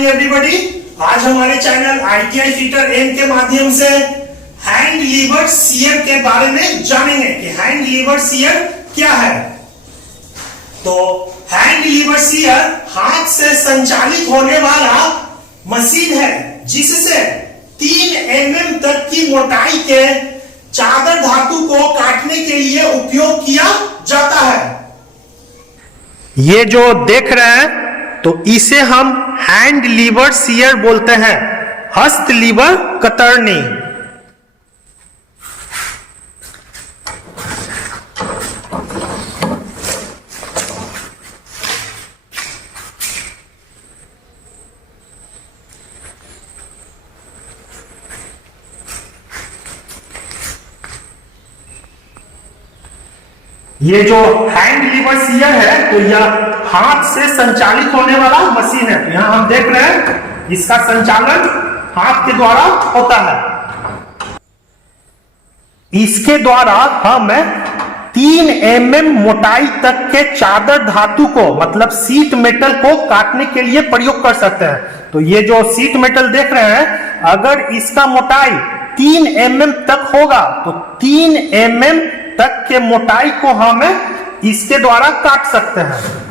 Morning everybody. आज हमारे channel ITI fitter M के माध्यम से हैंड लीवर शियर के बारे में जानेंगे कि हैंड लीवर शियर क्या है। तो हैंड लीवर शियर हाथ से संचालित होने वाला मशीन है जिससे 3 mm तक की मोटाई के चादर धातु को काटने के लिए उपयोग किया जाता है। ये जो देख रहे हैं तो इसे हम हैंड लीवर शियर बोलते हैं, हस्त लीवर कतरनी। ये जो हैंड लीवर शियर है तो यह हाथ से संचालित होने वाला मशीन है। तो यहां हम देख रहे हैं इसका संचालन हाथ के द्वारा होता है। इसके द्वारा हम 3 mm मोटाई तक के चादर धातु को मतलब शीट मेटल को काटने के लिए प्रयोग कर सकते हैं। तो ये जो शीट मेटल देख रहे हैं, अगर इसका मोटाई 3 mm तक होगा तो 3 mm तक के मोटाई को हम इसके द्वारा काट सकते हैं।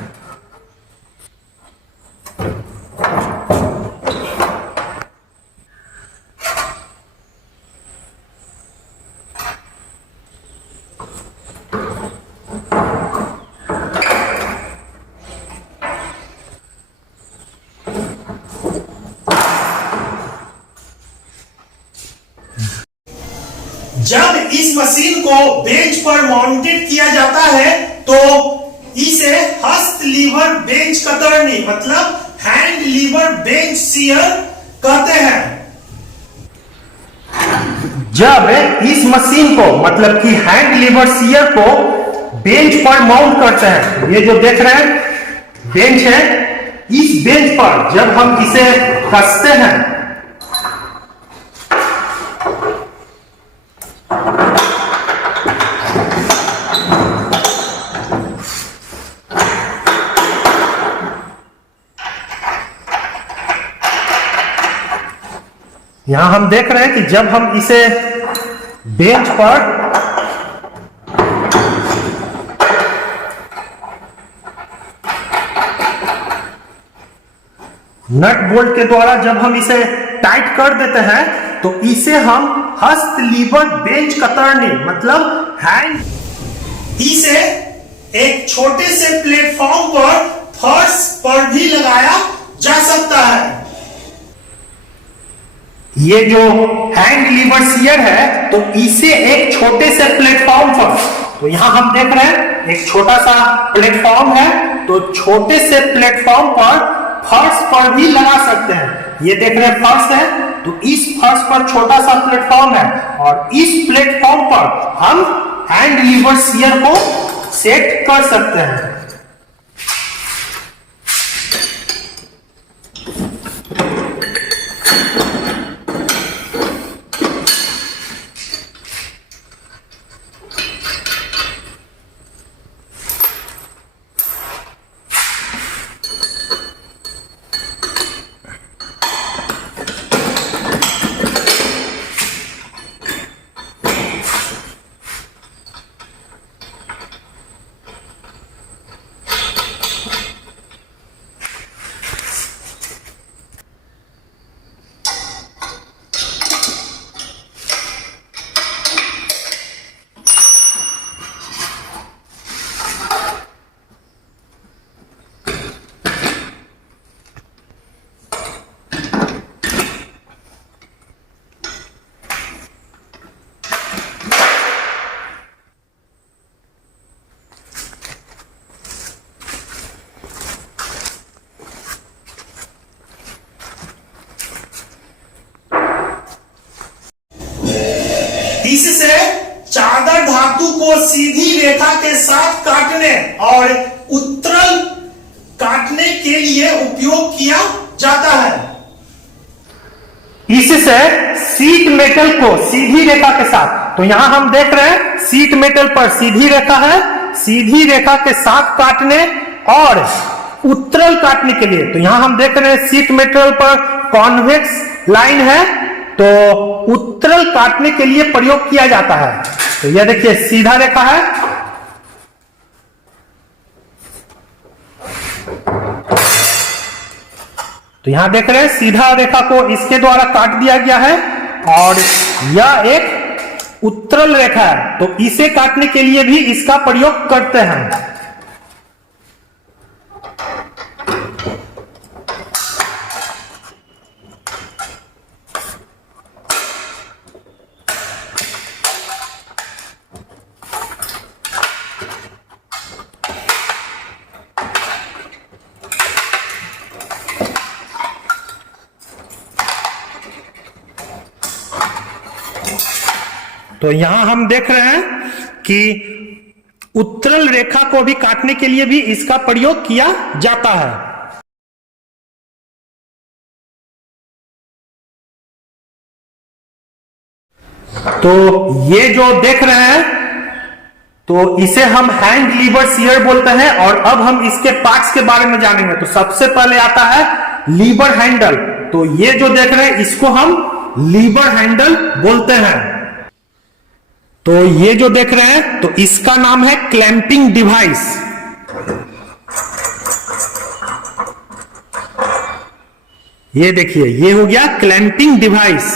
जब इस मशीन को बेंच पर माउंटेड किया जाता है तो इसे हस्त लीवर बेंच कतरनी मतलब हैंड लीवर बेंच शियर कहते हैं। जब इस मशीन को मतलब कि हैंड लीवर शियर को बेंच पर माउंट करते हैं, ये जो देख रहे हैं बेंच है, इस बेंच पर जब हम इसे कसते हैं यहां हम देख रहे हैं कि जब हम इसे बेंच पर नट बोल्ट के द्वारा जब हम इसे टाइट कर देते हैं तो इसे हम हस्त लीवर बेंच कतरनी मतलब हैंड। इसे एक छोटे से प्लेटफॉर्म पर फर्श पर भी लगाया जा सकता है। ये जो हैंड लीवर शियर है तो इसे एक छोटे से प्लेटफॉर्म पर, तो यहां हम देख रहे हैं एक छोटा सा प्लेटफॉर्म है, तो छोटे से प्लेटफॉर्म पर फर्श पर भी लगा सकते हैं। ये देख रहे हैं फर्श है, तो इस फर्श पर छोटा सा प्लेटफॉर्म है और इस प्लेटफॉर्म पर हम हैंड लीवर शियर को सेट कर सकते हैं। इससे चादर धातु को सीधी रेखा के साथ काटने और उत्तल काटने के लिए उपयोग किया जाता है। इससे शीट मेटल को सीधी रेखा के साथ, तो यहां हम देख रहे हैं शीट मेटल पर सीधी रेखा है, सीधी रेखा के साथ काटने और उत्तल काटने के लिए। तो यहां हम देख रहे हैं शीट मेटल पर कॉन्वेक्स लाइन है, तो उत्तल काटने के लिए प्रयोग किया जाता है। तो यह देखिए सीधा रेखा है, तो यहां देख रहे हैं सीधा रेखा को इसके द्वारा काट दिया गया है, और यह एक उत्तल रेखा है, तो इसे काटने के लिए भी इसका प्रयोग करते हैं। तो यहां हम देख रहे हैं कि उत्तल रेखा को भी काटने के लिए भी इसका प्रयोग किया जाता है। तो ये जो देख रहे हैं, तो इसे हम हैंड लीवर शियर बोलते हैं, और अब हम इसके पार्ट्स के बारे में जानेंगे। तो सबसे पहले आता है लीवर हैंडल। तो ये जो देख रहे हैं इसको हम लीवर हैंडल बोलते हैं। तो ये जो देख रहे हैं, तो इसका नाम है क्लैंपिंग डिवाइस। ये देखिए ये हो गया क्लैंपिंग डिवाइस।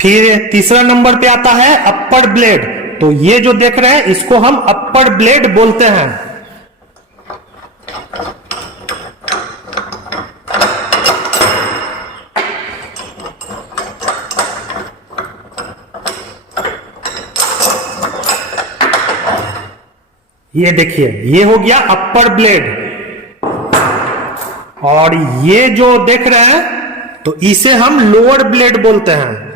फिर तीसरा नंबर पे आता है अपर ब्लेड। तो ये जो देख रहे हैं इसको हम अपर ब्लेड बोलते हैं। ये देखिए ये हो गया अपर ब्लेड, और ये जो देख रहे हैं तो इसे हम लोअर ब्लेड बोलते हैं।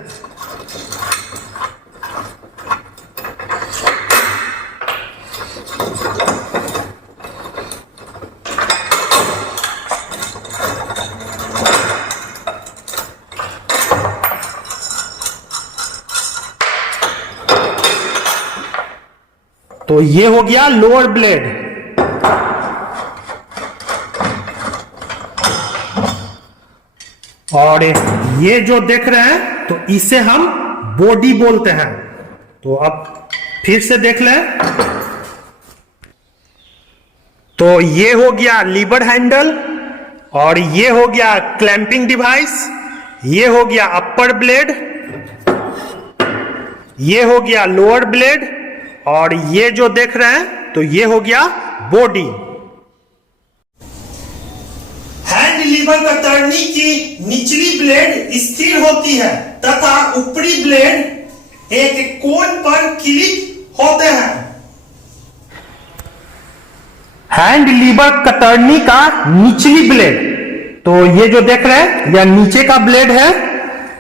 तो ये हो गया लोअर ब्लेड। और ये जो देख रहे हैं तो इसे हम बॉडी बोलते हैं। तो अब फिर से देख लें, तो ये हो गया लीवर हैंडल, और ये हो गया क्लैंपिंग डिवाइस, ये हो गया अपर ब्लेड, ये हो गया लोअर ब्लेड, और ये जो देख रहे हैं तो ये हो गया बॉडी। हैंड लीवर कतरनी की निचली ब्लेड स्थिर होती है तथा ऊपरी ब्लेड एक कोण पर क्लिक होते हैं। हैंड लीवर कतरनी का निचली ब्लेड, तो ये जो देख रहे हैं यह नीचे का ब्लेड है,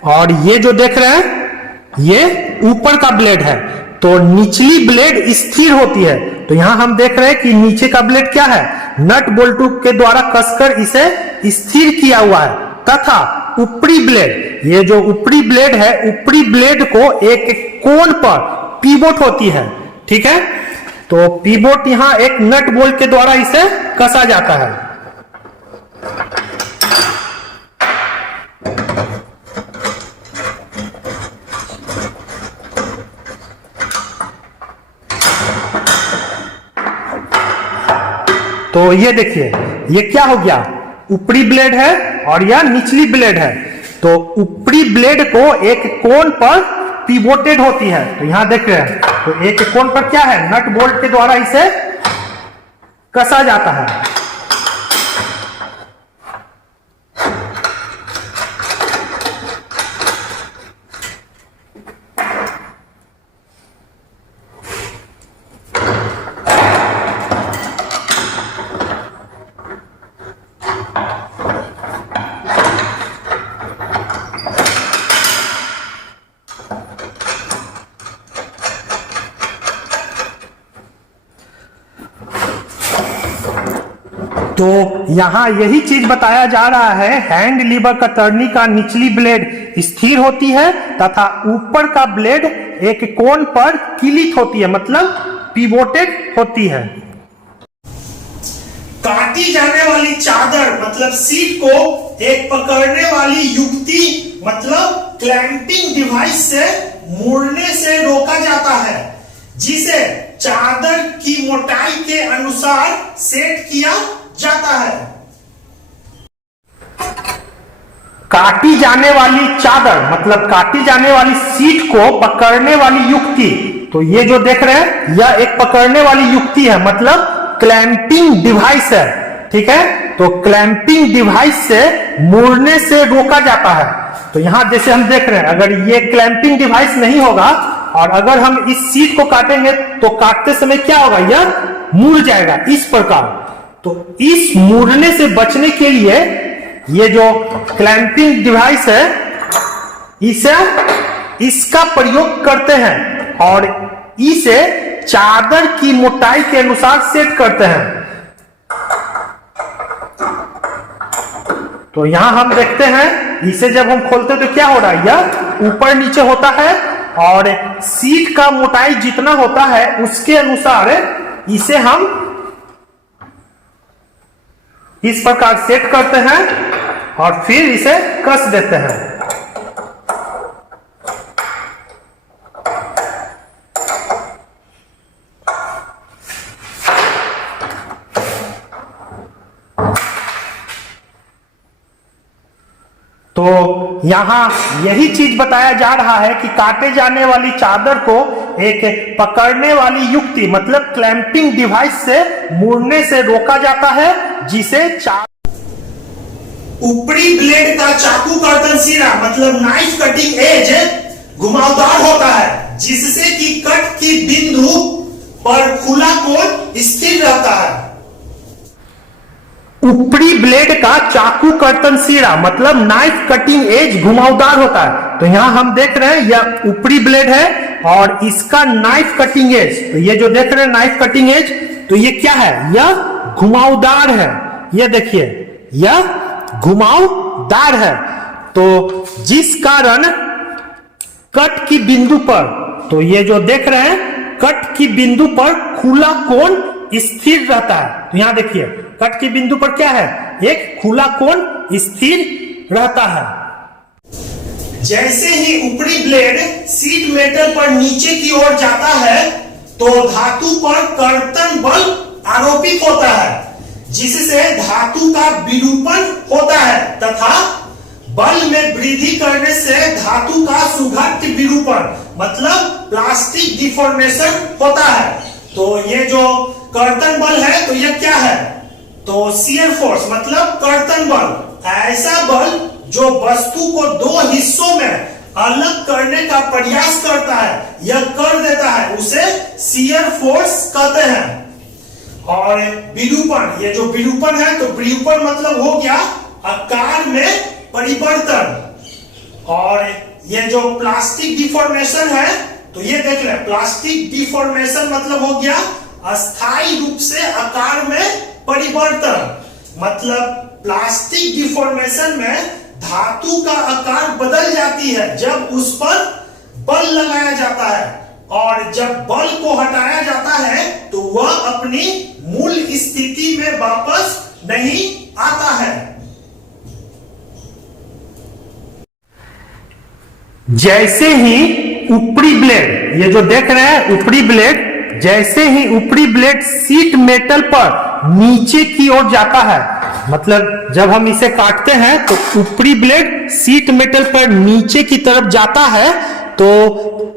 और ये जो देख रहे हैं ये ऊपर का ब्लेड है। तो निचली ब्लेड स्थिर होती है। तो यहां हम देख रहे हैं कि नीचे का ब्लेड क्या है, नट बोल्टू के द्वारा कसकर इसे स्थिर किया हुआ है, तथा ऊपरी ब्लेड, ये जो ऊपरी ब्लेड है, ऊपरी ब्लेड को एक कोण पर पिवोट होती है। ठीक है, तो पिवोट यहां एक नट बोल्ट के द्वारा इसे कसा जाता है। तो ये देखिए ये क्या हो गया, ऊपरी ब्लेड है और यह निचली ब्लेड है। तो ऊपरी ब्लेड को एक कोण पर पिवोटेड होती है। तो यहां देख रहे हैं तो एक कोण पर क्या है, नट बोल्ट के द्वारा इसे कसा जाता है। तो यहां यही चीज बताया जा रहा है, हैंड लीवर कतरनी का निचली ब्लेड स्थिर होती है तथा ऊपर का ब्लेड एक कोण पर क्लिक होती है, मतलब पिवोटेड होती है। काटी जाने वाली चादर मतलब सीट को एक पकड़ने वाली युक्ति मतलब क्लैंपिंग डिवाइस से मुड़ने से रोका जाता है, जिसे चादर की मोटाई के अनुसार सेट किया जाता है। काटी जाने वाली चादर मतलब काटी जाने वाली सीट को पकड़ने वाली युक्ति, तो ये जो देख रहे हैं यह एक पकड़ने वाली युक्ति है, मतलब क्लैंपिंग डिवाइस है। ठीक है, तो क्लैंपिंग डिवाइस से मुड़ने से रोका जाता है। तो यहां जैसे हम देख रहे हैं, अगर ये क्लैंपिंग डिवाइस नहीं होगा और अगर हम इस सीट को काटेंगे तो काटते समय क्या होगा, यह मुड़ जाएगा इस प्रकार। तो इस मुड़ने से बचने के लिए ये जो क्लैंपिंग डिवाइस है इसका प्रयोग करते हैं और इसे चादर की मोटाई के अनुसार सेट करते हैं। तो यहां हम देखते हैं इसे जब हम खोलते हैं तो क्या हो रहा है, यह ऊपर नीचे होता है और सीट का मोटाई जितना होता है उसके अनुसार इसे हम इस प्रकार सेट करते हैं और फिर इसे कस देते हैं। तो यहां यही चीज बताया जा रहा है कि काटे जाने वाली चादर को एक पकड़ने वाली युक्ति मतलब क्लैंपिंग डिवाइस से मुड़ने से रोका जाता है, जिसे ऊपरी ब्लेड का चाकू कर्तन सिरा मतलब नाइफ कटिंग एज घुमावदार होता है, जिससे कि कट की बिंदु पर खुला कोण स्थिर रहता है। ऊपरी ब्लेड का चाकू कर्तन सिरा मतलब नाइफ कटिंग एज घुमावदार होता है। तो यहां हम देख रहे हैं यह ऊपरी ब्लेड है और इसका नाइफ कटिंग एज, तो ये जो देख रहे हैं नाइफ कटिंग एज, तो ये क्या है, यह घुमावदार है। ये देखिए यह घुमावदार है। तो जिस कारण कट की बिंदु पर, तो ये जो देख रहे हैं कट की बिंदु पर खुला कोण स्थिर रहता है। तो यहां देखिए कट की बिंदु पर क्या है, एक खुला कोण स्थिर रहता है। जैसे ही ऊपरी ब्लेड सीट मेटल पर नीचे की ओर जाता है तो धातु पर कर्तन बल आरोपित होता है, जिससे धातु का विरूपण होता है तथा बल में वृद्धि करने से धातु का सुघट्य विरूपण मतलब प्लास्टिक डिफॉर्मेशन होता है। तो ये जो कर्तन बल है तो ये क्या है, तो शियर फोर्स मतलब कर्तन बल ऐसा बल जो वस्तु को दो हिस्सों में अलग करने का प्रयास करता है या कर देता है, उसे शियर फोर्स कहते हैं। और विरूपण, ये जो विरूपण है तो विरूपण मतलब हो गया आकार में परिवर्तन। और ये जो प्लास्टिक डिफॉर्मेशन है तो ये देख ले, प्लास्टिक डिफॉर्मेशन मतलब हो गया अस्थायी रूप से आकार में परिवर्तन। मतलब प्लास्टिक डिफॉर्मेशन में धातु का आकार बदल जाती है जब उस पर बल लगाया जाता है, और जब बल को हटाया जाता है तो वह अपनी मूल स्थिति में वापस नहीं आता है। जैसे ही ऊपरी ब्लेड, ये जो देख रहे हैं ऊपरी ब्लेड, जैसे ही ऊपरी ब्लेड सीट मेटल पर नीचे की ओर जाता है, मतलब जब हम इसे काटते हैं तो ऊपरी ब्लेड सीट मेटल पर नीचे की तरफ जाता है तो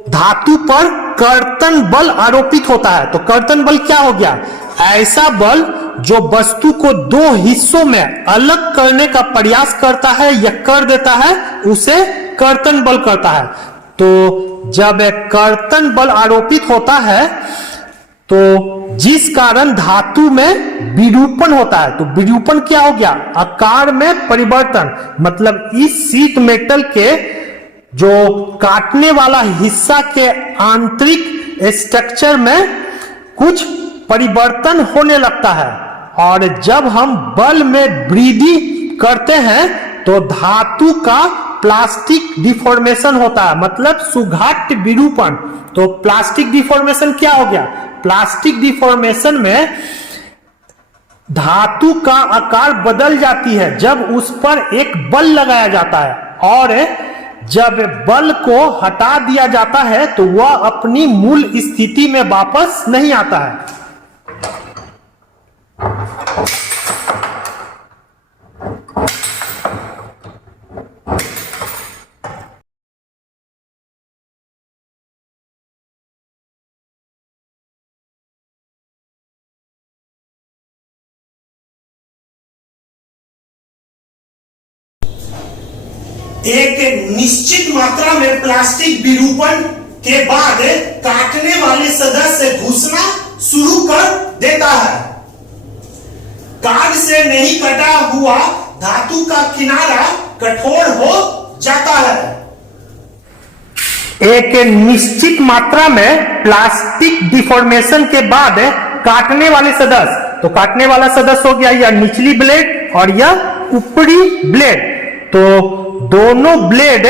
धातु पर कर्तन बल आरोपित होता है। तो कर्तन बल क्या हो गया, ऐसा बल जो वस्तु को दो हिस्सों में अलग करने का प्रयास करता है या कर देता है, उसे कर्तन बल करता है। तो जब कर्तन बल आरोपित होता है तो जिस कारण धातु में विरूपण होता है, तो विरूपण क्या हो गया, आकार में परिवर्तन। मतलब इस सीट मेटल के जो काटने वाला हिस्सा के आंतरिक स्ट्रक्चर में कुछ परिवर्तन होने लगता है, और जब हम बल में वृद्धि करते हैं तो धातु का प्लास्टिक डिफॉर्मेशन होता है, मतलब सुघट्य विरूपण। तो प्लास्टिक डिफॉर्मेशन क्या हो गया, प्लास्टिक डिफॉर्मेशन में धातु का आकार बदल जाती है जब उस पर एक बल लगाया जाता है, और जब बल को हटा दिया जाता है तो वह अपनी मूल स्थिति में वापस नहीं आता है। एक निश्चित मात्रा में प्लास्टिक विरूपण के बाद काटने वाले सदस्य घुसना शुरू कर देता है। कार्ड से नहीं कटा हुआ धातु का किनारा कठोर हो जाता है। एक निश्चित मात्रा में प्लास्टिक डिफॉर्मेशन के बाद काटने वाले सदस्य, तो काटने वाला सदस्य हो गया यह निचली ब्लेड और यह ऊपरी ब्लेड, तो दोनों ब्लेड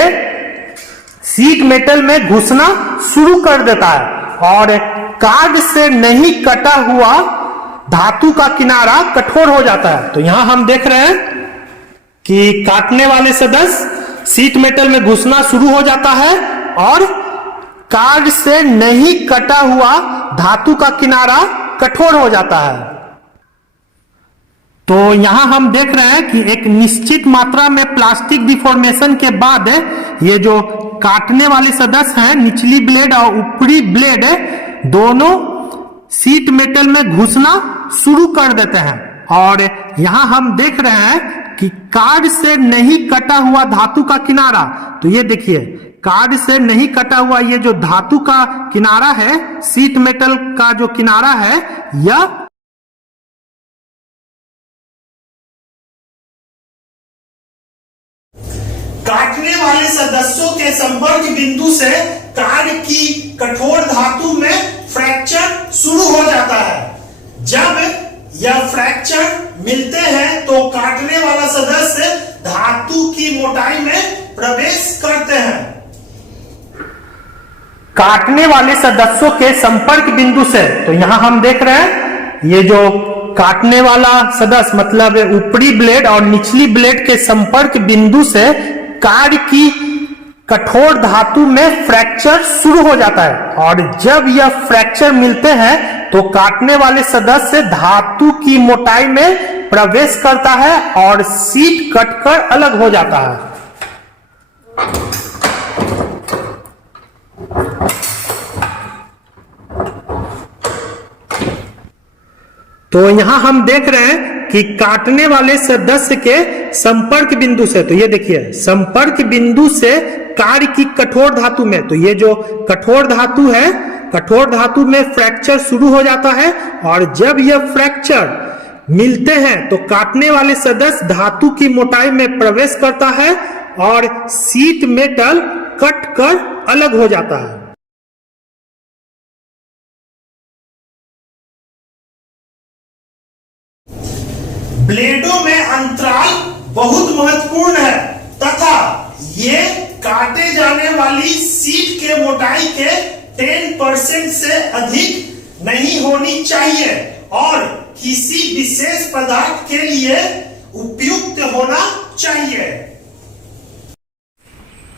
सीट मेटल में घुसना शुरू कर देता है और कार्ड से नहीं कटा हुआ धातु का किनारा कठोर हो जाता है। तो यहां हम देख रहे हैं कि काटने वाले सदस्य सीट मेटल में घुसना शुरू हो जाता है और कार्ड से नहीं कटा हुआ धातु का किनारा कठोर हो जाता है। तो यहां हम देख रहे हैं कि एक निश्चित मात्रा में प्लास्टिक डिफॉर्मेशन के बाद ये जो काटने वाले सदस्य हैं निचली ब्लेड और ऊपरी ब्लेड दोनों सीट मेटल में घुसना शुरू कर देते हैं, और यहां हम देख रहे हैं कि कार्ड से नहीं कटा हुआ धातु का किनारा, तो ये देखिए कार्ड से नहीं कटा हुआ ये जो धातु का किनारा है, सीट मेटल का जो किनारा है, यह काटने वाले सदस्यों के संपर्क बिंदु से कार्ड की कठोर धातु में फ्रैक्चर शुरू हो जाता है। जब यह फ्रैक्चर मिलते हैं तो काटने वाला सदस्य धातु की मोटाई में प्रवेश करते हैं। काटने वाले सदस्यों के संपर्क बिंदु से, तो यहां हम देख रहे हैं ये जो काटने वाला सदस्य मतलब ऊपरी ब्लेड और निचली ब्लेड के संपर्क बिंदु से कार्ड की कठोर धातु में फ्रैक्चर शुरू हो जाता है, और जब यह फ्रैक्चर मिलते हैं तो काटने वाले सदस्य धातु की मोटाई में प्रवेश करता है और सीट कटकर अलग हो जाता है। तो यहां हम देख रहे हैं कि काटने वाले सदस्य के संपर्क बिंदु से, तो ये देखिए संपर्क बिंदु से कार्ड की कठोर धातु में, तो ये जो कठोर धातु है, कठोर धातु में फ्रैक्चर शुरू हो जाता है, और जब यह फ्रैक्चर मिलते हैं तो काटने वाले सदस्य धातु की मोटाई में प्रवेश करता है और सीट मेटल कट कर अलग हो जाता है। ब्लेडों में अंतराल बहुत महत्वपूर्ण है तथा ये काटे जाने वाली सीट के मोटाई के 10% से अधिक नहीं होनी चाहिए और किसी विशेष पदार्थ के लिए उपयुक्त होना चाहिए।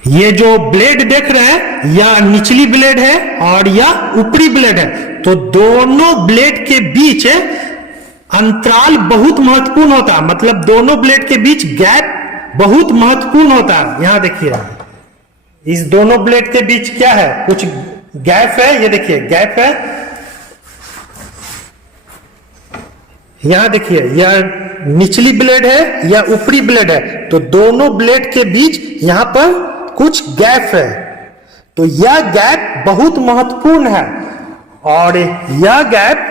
ये जो ब्लेड देख रहे हैं यह निचली ब्लेड है और यह ऊपरी ब्लेड है, तो दोनों ब्लेड के बीच अंतराल बहुत महत्वपूर्ण होता है, मतलब दोनों ब्लेड के बीच गैप बहुत महत्वपूर्ण होता है। यहां देखिए इस दोनों ब्लेड के बीच क्या है, कुछ गैप है, ये देखिए गैप है। यहां देखिए यह निचली ब्लेड है या ऊपरी ब्लेड है, तो दोनों ब्लेड के बीच यहां पर कुछ गैप है, तो यह गैप बहुत महत्वपूर्ण है। और यह गैप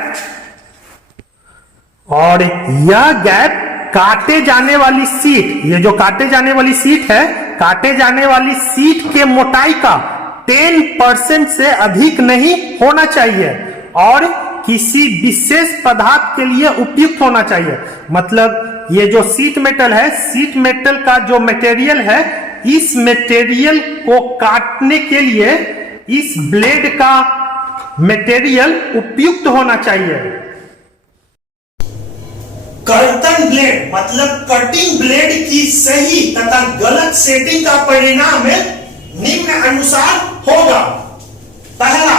काटे जाने वाली सीट, ये जो काटे जाने वाली सीट है, काटे जाने वाली सीट के मोटाई का 10% से अधिक नहीं होना चाहिए और किसी विशेष पदार्थ के लिए उपयुक्त होना चाहिए। मतलब ये जो सीट मेटल है, सीट मेटल का जो मटेरियल है, इस मटेरियल को काटने के लिए इस ब्लेड का मटेरियल उपयुक्त होना चाहिए। कर्तन ब्लेड मतलब कटिंग ब्लेड की सही तथा गलत सेटिंग का परिणाम निम्न अनुसार होगा। पहला,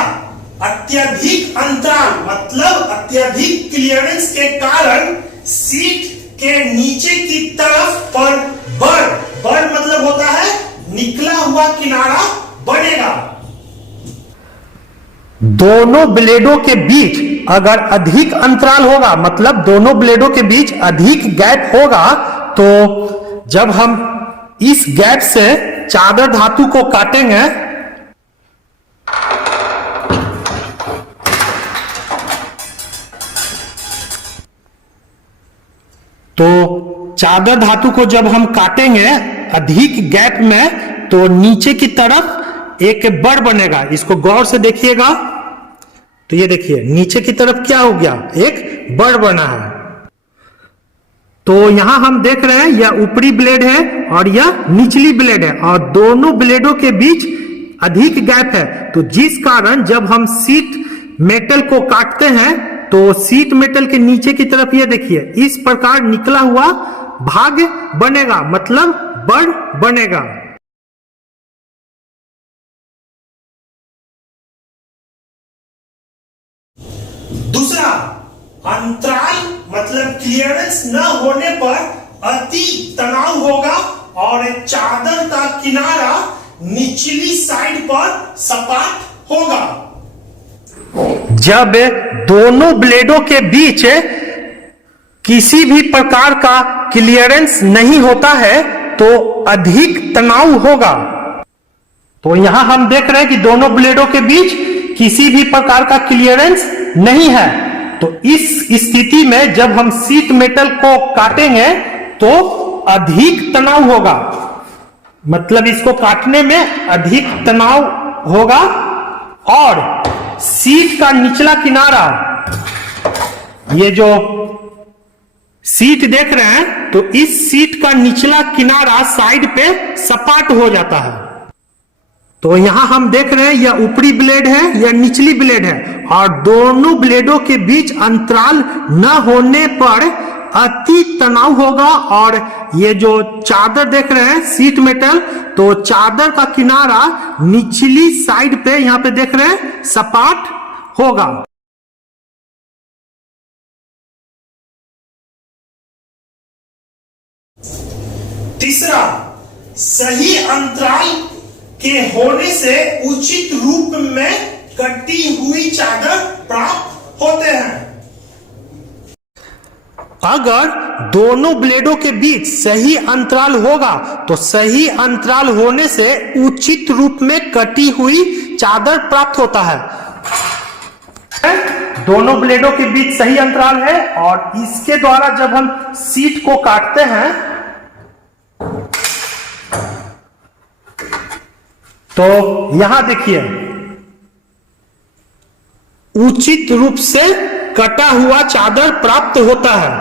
अत्यधिक अंतराल मतलब अत्यधिक क्लियरेंस के कारण सीट के नीचे की तरफ पर बड़ मतलब होता है निकला हुआ किनारा बनेगा। दोनों ब्लेडों के बीच अगर अधिक अंतराल होगा मतलब दोनों ब्लेडों के बीच अधिक गैप होगा, तो जब हम इस गैप से चादर धातु को काटेंगे तो चादर धातु को जब हम काटेंगे अधिक गैप में तो नीचे की तरफ एक बड़ बनेगा। इसको गौर से देखिएगा तो ये देखिए नीचे की तरफ क्या हो गया, एक बड़ बना है। तो यहां हम देख रहे हैं यह ऊपरी ब्लेड है और यह निचली ब्लेड है और दोनों ब्लेडों के बीच अधिक गैप है। तो जिस कारण जब हम सीट मेटल को काटते हैं तो सीट मेटल के नीचे की तरफ ये देखिए इस प्रकार निकला हुआ भाग बनेगा मतलब बड़ बनेगा। दूसरा, अंतराल मतलब क्लियरेंस न होने पर अति तनाव होगा और चादर का किनारा निचली साइड पर सपाट होगा। जब दोनों ब्लेडों के बीच किसी भी प्रकार का क्लियरेंस नहीं होता है तो अधिक तनाव होगा। तो यहां हम देख रहे हैं कि दोनों ब्लेडों के बीच किसी भी प्रकार का क्लियरेंस नहीं है। तो इस स्थिति में जब हम सीट मेटल को काटेंगे तो अधिक तनाव होगा मतलब इसको काटने में अधिक तनाव होगा और सीट का निचला किनारा, ये जो सीट देख रहे हैं तो इस सीट का निचला किनारा साइड पे सपाट हो जाता है। तो यहां हम देख रहे हैं यह ऊपरी ब्लेड है यह निचली ब्लेड है और दोनों ब्लेडों के बीच अंतराल न होने पर अति तनाव होगा और ये जो चादर देख रहे हैं सीट मेटल तो चादर का किनारा निचली साइड पे यहां पे देख रहे हैं सपाट होगा। तीसरा, सही अंतराल के होने से उचित रूप में कटी हुई चादर प्राप्त होते हैं। अगर दोनों ब्लेडों के बीच सही अंतराल होगा तो सही अंतराल होने से उचित रूप में कटी हुई चादर प्राप्त होता है। दोनों ब्लेडों के बीच सही अंतराल है और इसके द्वारा जब हम सीट को काटते हैं तो यहां देखिए उचित रूप से कटा हुआ चादर प्राप्त होता है।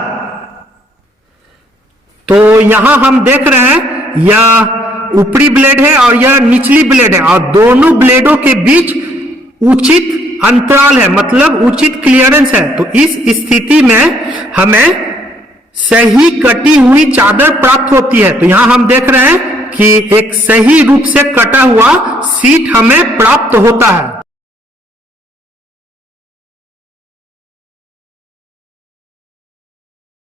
तो यहां हम देख रहे हैं यह ऊपरी ब्लेड है और यह निचली ब्लेड है और दोनों ब्लेडों के बीच उचित अंतराल है मतलब उचित क्लियरेंस है। तो इस स्थिति में हमें सही कटी हुई चादर प्राप्त होती है। तो यहां हम देख रहे हैं कि एक सही रूप से कटा हुआ सीट हमें प्राप्त होता है।